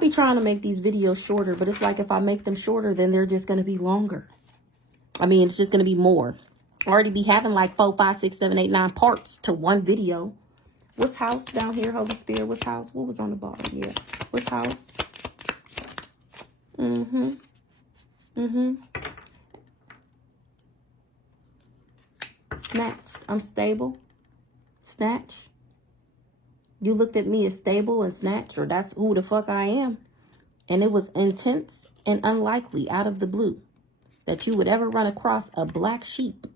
be trying to make these videos shorter, but it's like if I make them shorter, then they're just going to be longer. I mean, it's just going to be more. I already be having like 4, 5, 6, 7, 8, 9 parts to one video. What's house down here, Holy Spirit? What's house? What was on the bottom? Yeah. What's house? Snatched. I'm stable. Snatch. You looked at me as stable and snatched, or that's who the fuck I am. And it was intense and unlikely out of the blue that you would ever run across a black sheep.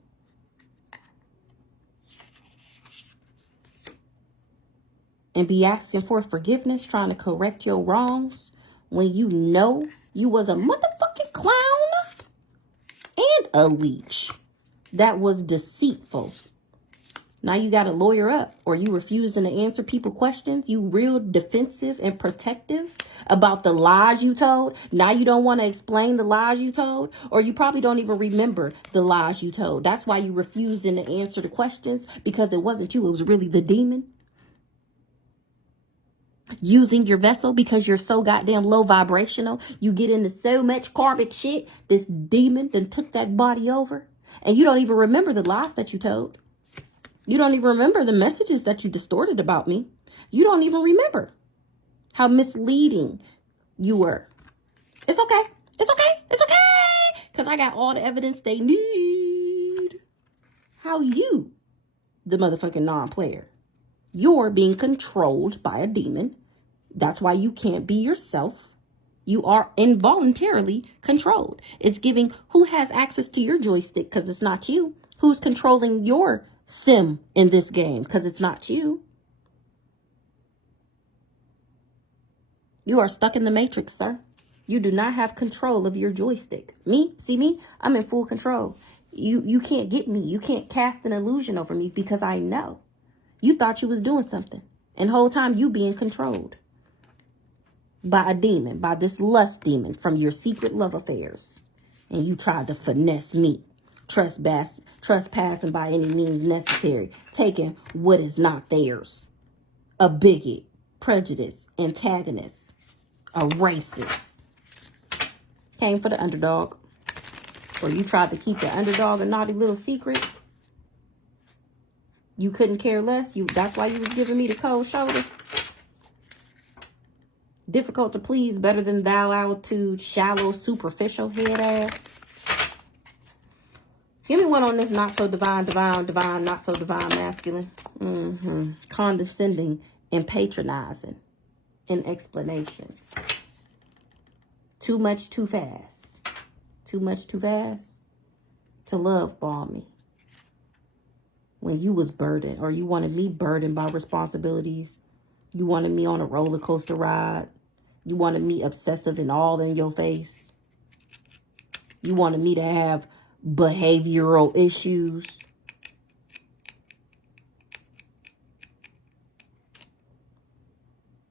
And be asking for forgiveness, trying to correct your wrongs when you know you was a motherfucking clown and a leech that was deceitful. Now you got to lawyer up, or you refusing to answer people questions. You real defensive and protective about the lies you told. Now you don't want to explain the lies you told, or you probably don't even remember the lies you told. That's why you refusing to answer the questions, because it wasn't you. It was really the demon using your vessel because you're so goddamn low vibrational. You get into so much karmic shit. This demon then took that body over, and you don't even remember the lies that you told. You don't even remember the messages that you distorted about me. You don't even remember how misleading you were. It's okay. It's okay. It's okay. Because I got all the evidence they need. How you, the motherfucking non-player, you're being controlled by a demon. That's why you can't be yourself. You are involuntarily controlled. It's giving who has access to your joystick, because it's not you. Who's controlling your sim in this game, because it's not you. You are stuck in the matrix, sir. You do not have control of your joystick. Me, see me, I'm in full control. You can't get me. You can't cast an illusion over me, because I know. You thought you was doing something, and the whole time you being controlled by a demon, by this lust demon from your secret love affairs. And you tried to finesse me, trespassing by any means necessary, taking what is not theirs. A bigot, prejudice, antagonist, a racist. Came for the underdog. Or you tried to keep the underdog a naughty little secret. You couldn't care less. That's why you was giving me the cold shoulder. Difficult to please, better than thou altitude, shallow, superficial head ass. Give me one on this not so divine, not so divine masculine. Condescending and patronizing in explanations. Too much, too fast. Too much, too fast to love bomb me. When you was burdened, or you wanted me burdened by responsibilities. You wanted me on a roller coaster ride. You wanted me obsessive and all in your face. You wanted me to have behavioral issues.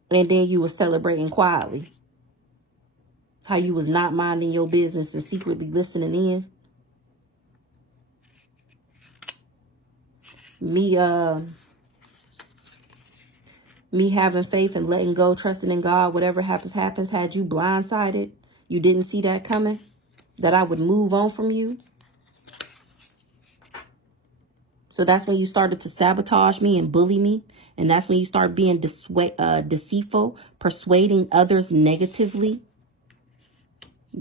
And then you were celebrating quietly. How you was not minding your business and secretly listening in. Me having faith and letting go, trusting in God, whatever happens, happens, had you blindsided. You didn't see that coming, that I would move on from you. So that's when you started to sabotage me and bully me. And that's when you start being deceitful, persuading others negatively.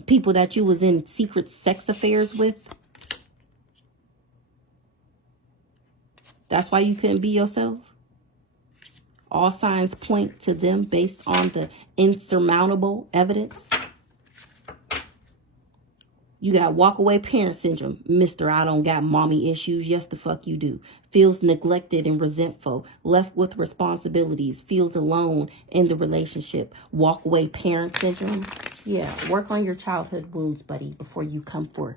People that you was in secret sex affairs with. That's why you couldn't be yourself. All signs point to them based on the insurmountable evidence. You got walk-away parent syndrome. Mr. I don't got mommy issues. Yes, the fuck you do. Feels neglected and resentful. Left with responsibilities. Feels alone in the relationship. Walk-away parent syndrome. Yeah, work on your childhood wounds, buddy, before you come for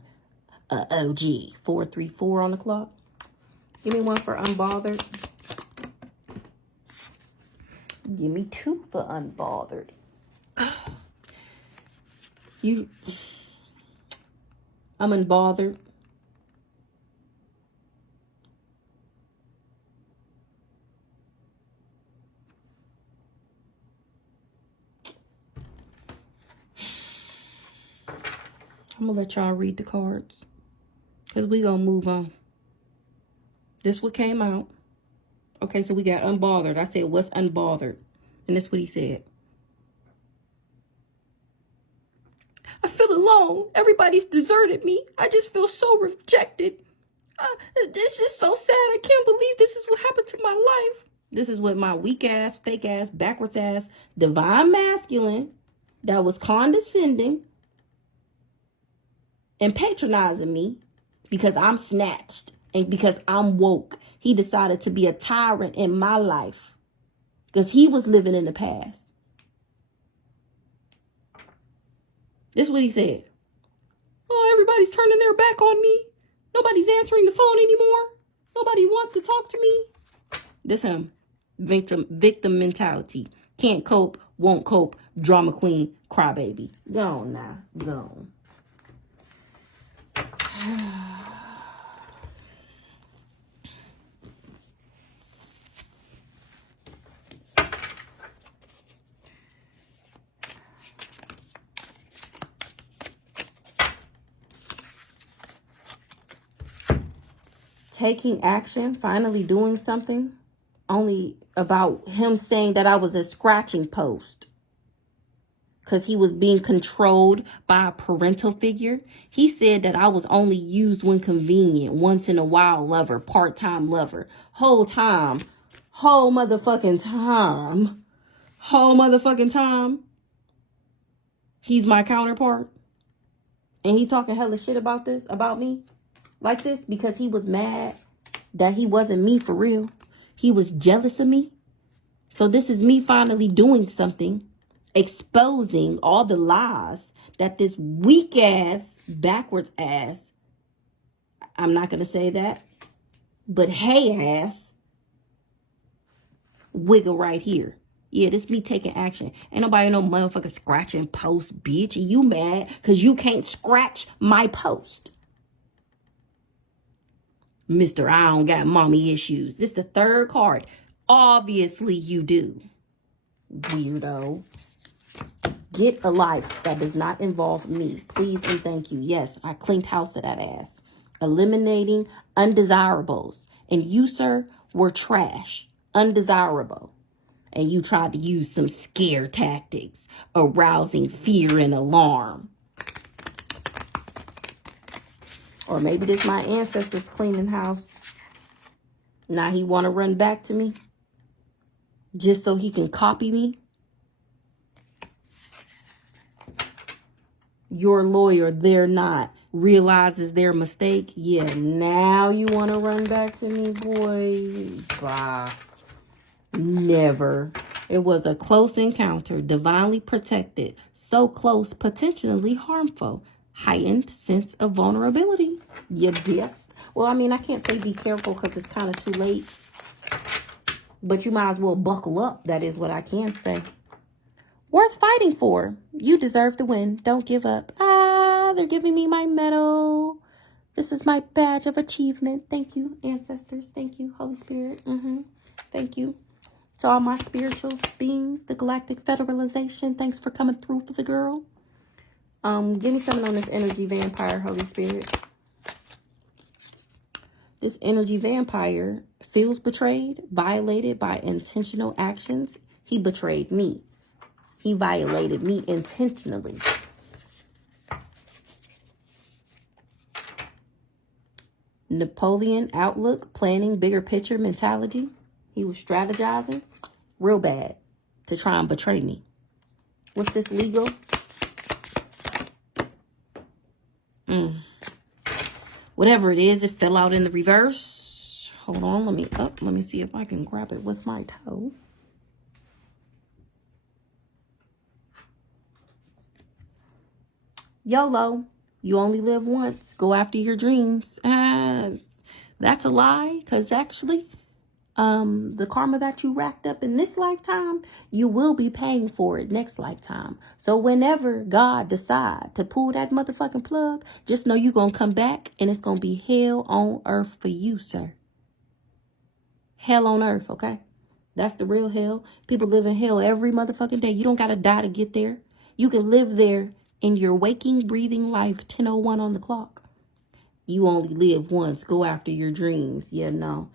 OG. 434 on the clock. Give me one for unbothered. Give me two for unbothered. I'm unbothered. I'm gonna let y'all read the cards, because we gonna move on. This what came out. Okay, so we got unbothered. I said, what's unbothered? And that's what he said. I feel alone. Everybody's deserted me. I just feel so rejected. It's just so sad. I can't believe this is what happened to my life. This is what my weak ass, fake ass, backwards ass, divine masculine that was condescending and patronizing me because I'm snatched and because I'm woke. He decided to be a tyrant in my life because he was living in the past. This is what he said. Oh, everybody's turning their back on me. Nobody's answering the phone anymore. Nobody wants to talk to me. This him. Victim mentality. Can't cope, won't cope, drama queen, crybaby. Go on now. Go on. Taking action, finally doing something, only about him saying that I was a scratching post because he was being controlled by a parental figure. He said that I was only used when convenient, once in a while lover, part-time lover, whole motherfucking time. He's my counterpart. And he talking hella shit about me. Like this because he was mad that he wasn't me for real. He was jealous of me. So this is me finally doing something, exposing all the lies that this weak ass, backwards ass, I'm not going to say that, but hey ass, wiggle right here. Yeah, this me taking action. Ain't nobody no motherfucker scratching post, bitch. You mad because you can't scratch my post. Mr. I don't got mommy issues. This is the third card. Obviously you do. Weirdo. Get a life that does not involve me. Please and thank you. Yes, I cleaned house of that ass. Eliminating undesirables. And you, sir, were trash. Undesirable. And you tried to use some scare tactics. Arousing fear and alarm. Or maybe this my ancestors cleaning house. Now he want to run back to me. Just so he can copy me. Your lawyer, they're not, realizes their mistake. Yeah, now you want to run back to me, boy? Bah. Never. It was a close encounter, divinely protected. So close, potentially harmful. Heightened sense of vulnerability. You best. Well, I mean, I can't say be careful because it's kind of too late. But you might as well buckle up. That is what I can say. Worth fighting for. You deserve to win. Don't give up. Ah, they're giving me my medal. This is my badge of achievement. Thank you, ancestors. Thank you, Holy Spirit. Thank you to all my spiritual beings, the Galactic Federalization. Thanks for coming through for the girl. Give me something on this energy vampire, Holy Spirit. This energy vampire feels betrayed, violated by intentional actions. He betrayed me. He violated me intentionally. Napoleon outlook, planning, bigger picture mentality. He was strategizing real bad to try and betray me. What's this legal? Whatever it is, it fell out in the reverse. Hold on, let me see if I can grab it with my toe. YOLO, you only live once. Go after your dreams. That's a lie, because actually, the karma that you racked up in this lifetime, you will be paying for it next lifetime. So whenever God decide to pull that motherfucking plug, just know you're going to come back and it's going to be hell on earth for you, sir. Hell on earth, okay? That's the real hell. People live in hell every motherfucking day. You don't got to die to get there. You can live there In your waking, breathing life, 10:01 on the clock. You only live once. Go after your dreams. Yeah, no.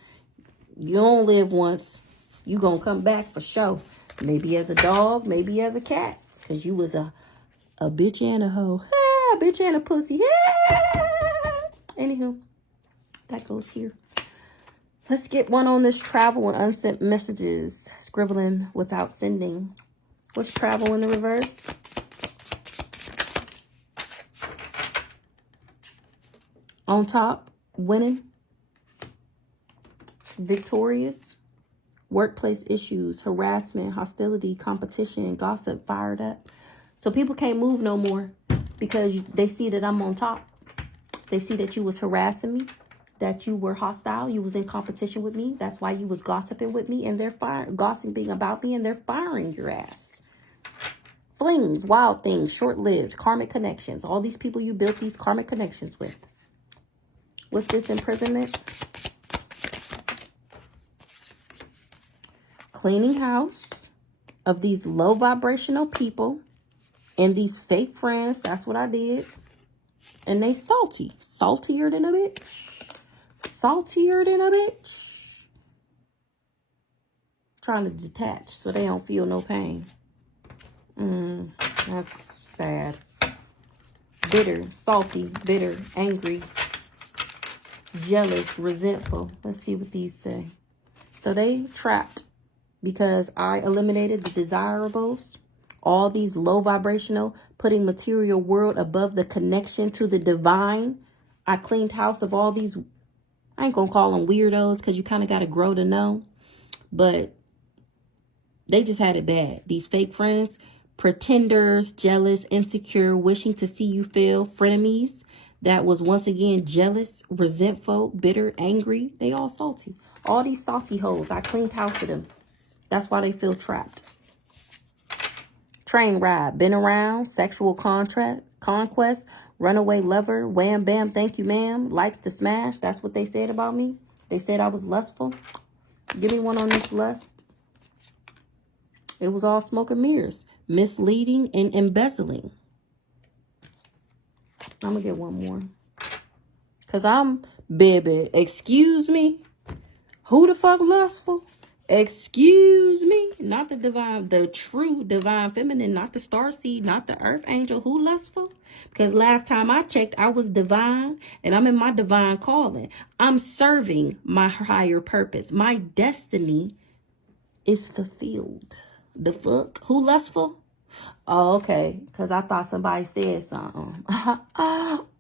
You don't live once. You gonna come back for sure. Maybe as a dog, maybe as a cat. Because you was a bitch and a hoe. Ah, bitch and a pussy. Ah. Anywho, that goes here. Let's get one on this travel and unsent messages. Scribbling without sending. What's travel in the reverse? On top, winning. Victorious. Workplace issues, harassment, hostility, competition, gossip, fired up. So people can't move no more because they see that I'm on top. They see that you was harassing me, that you were hostile, you was in competition with me. That's why you was gossiping with me, and they're gossiping about me, and they're firing your ass. Flings, wild things, short-lived, karmic connections. All these people you built these karmic connections with. What's this imprisonment? Cleaning house of these low vibrational people and these fake friends. That's what I did. And they salty. Saltier than a bitch. Saltier than a bitch. Trying to detach so they don't feel no pain. That's sad. Bitter, salty, bitter, angry, jealous, resentful. Let's see what these say. So they trapped because I eliminated the desirables. All these low vibrational, putting material world above the connection to the divine. I cleaned house of all these, I ain't gonna call them weirdos because you kind of got to grow to know. But they just had it bad. These fake friends, pretenders, jealous, insecure, wishing to see you fail, frenemies that was once again jealous, resentful, bitter, angry. They all salty. All these salty hoes, I cleaned house of them. That's why they feel trapped. Train ride, been around, sexual conquest, runaway lover, wham bam, thank you ma'am, likes to smash. That's what they said about me. They said I was lustful. Give me one on this lust. It was all smoke and mirrors, misleading and embezzling. I'm gonna get one more. Cause I'm, baby, excuse me. Who the fuck lustful? Excuse me, not the divine, the true divine feminine, not the star seed, not the earth angel. Who lustful? Because last time I checked, I was divine and I'm in my divine calling. I'm serving my higher purpose. My destiny is fulfilled. The fuck? Who lustful? Oh, okay. Because I thought somebody said something.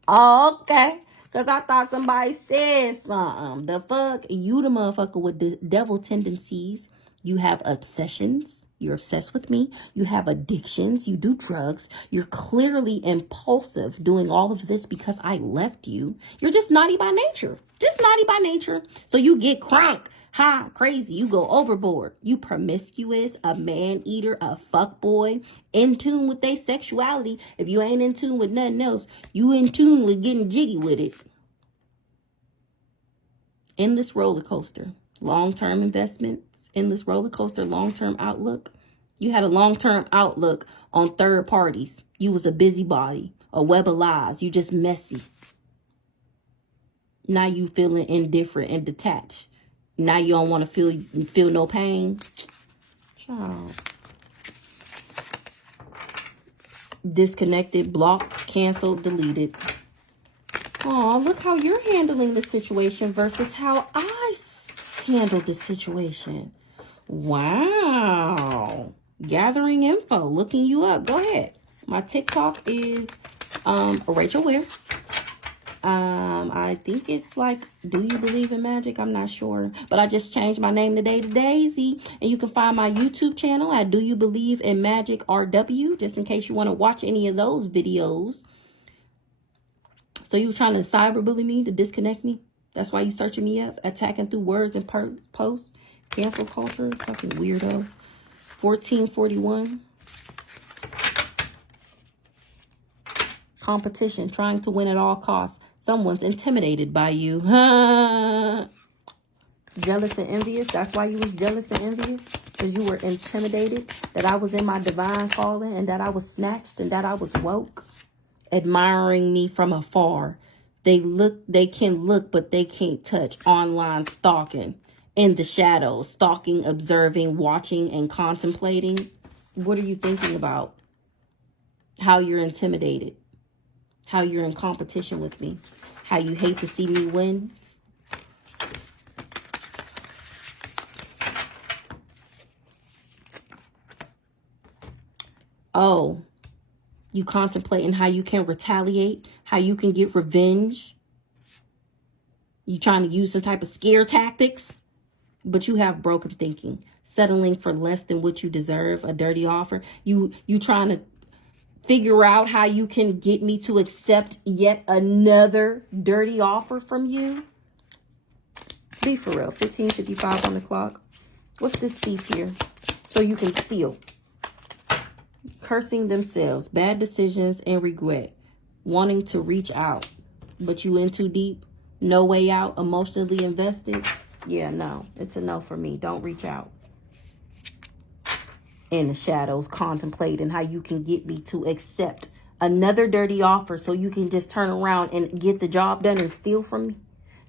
Okay. Because I thought somebody said something. The fuck? You the motherfucker with the devil tendencies. You have obsessions. You're obsessed with me. You have addictions. You do drugs. You're clearly impulsive doing all of this because I left you. You're just naughty by nature. Just naughty by nature. So you get crunk. Ha, crazy. You go overboard. You promiscuous, a man eater, a fuck boy, in tune with their sexuality. If you ain't in tune with nothing else, you in tune with getting jiggy with it. Endless roller coaster, long-term investments, endless roller coaster, long-term outlook. You had a long-term outlook on third parties. You was a busybody, a web of lies. You just messy. Now you feeling indifferent and detached. Now you don't want to feel no pain. Child. Disconnected, blocked, canceled, deleted. Oh, look how you're handling the situation versus how I handled the situation. Wow. Gathering info, looking you up. Go ahead. My TikTok is Rachel Ware. I think it's like, do you believe in magic? I'm not sure, but I just changed my name today to Daisy, and you can find my YouTube channel at Do You Believe in Magic RW, just in case you want to watch any of those videos. So you trying to cyberbully me to disconnect me? That's why you searching me up, attacking through words and posts. Cancel culture, fucking weirdo. 1441. Competition, trying to win at all costs. Someone's intimidated by you. Jealous and envious. That's why you was jealous and envious. Because you were intimidated that I was in my divine calling and that I was snatched and that I was woke. Admiring me from afar. They can look, but they can't touch. Online stalking. In the shadows. Stalking, observing, watching, and contemplating. What are you thinking about? How you're intimidated. How you're in competition with me. How you hate to see me win. Oh, you contemplating how you can retaliate, how you can get revenge. You trying to use some type of scare tactics, but you have broken thinking. Settling for less than what you deserve, a dirty offer. You trying to figure out how you can get me to accept yet another dirty offer from you. Be for real. 15:55 on the clock. What's this thief here? So you can steal. Cursing themselves, bad decisions and regret, wanting to reach out, but you in too deep, no way out, emotionally invested. Yeah, no, it's a no for me. Don't reach out. In the shadows, contemplating how you can get me to accept another dirty offer so you can just turn around and get the job done and steal from me.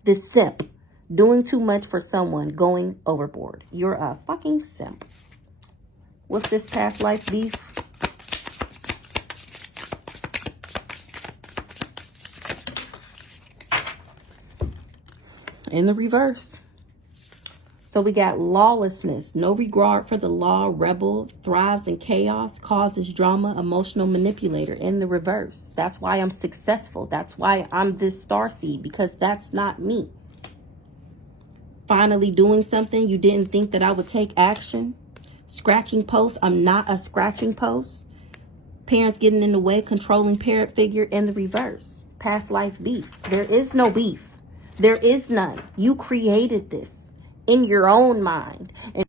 This simp, doing too much for someone, going overboard. You're a fucking simp. What's this past life beef? In the reverse. So we got lawlessness, no regard for the law, rebel, thrives in chaos, causes drama, emotional manipulator. In the reverse. That's why I'm successful. That's why I'm this starseed, because that's not me. Finally doing something, you didn't think that I would take action. Scratching posts, I'm not a scratching post. Parents getting in the way, controlling parent figure. In the reverse. Past life beef. There is no beef. There is none. You created this in your own mind. And